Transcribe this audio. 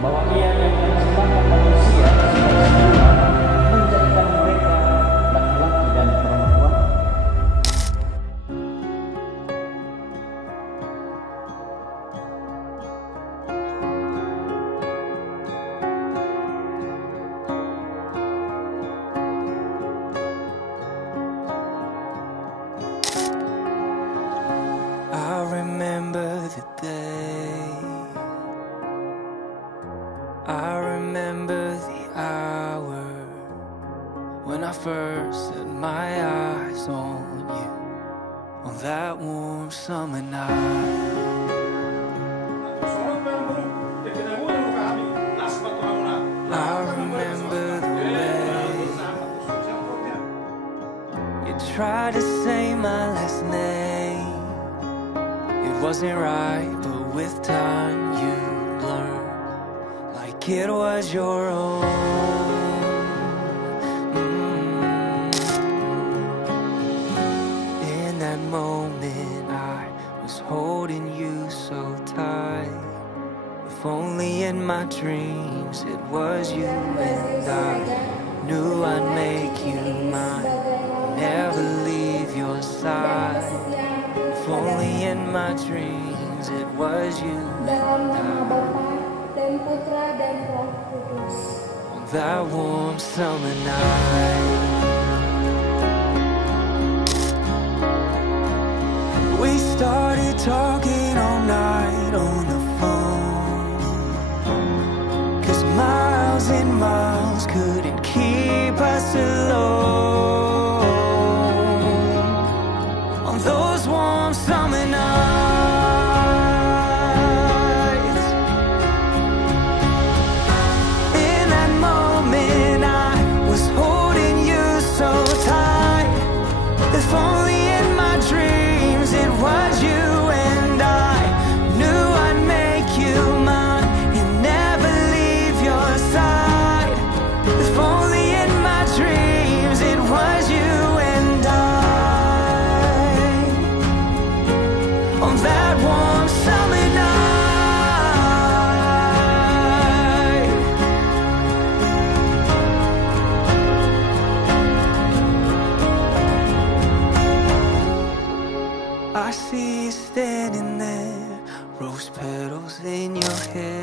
bahwa ia yang menciptakan manusia sebagai semula menjadikan mereka laki-laki dan perempuan. I remember the day, I remember the hour when I first set my eyes on you, on that warm summer night. I remember the way you tried to say my last name. It wasn't right, but with time you learn, like it was your own. In that moment I was holding you so tight. If only in my dreams it was you and I knew I'd make you mine, never leave your side. If only in my dreams it was you and I, on that warm summer night. We started talking all night on the phone, 'cause miles and miles couldn't keep us alone. On those warm summer nights, in that moment I was holding you so tight. If only in my dreams it was you and I knew I'd make you mine and never leave your side. If only in my dreams it was you and I, on that warm summer night. I see you standing there, rose petals in your hair.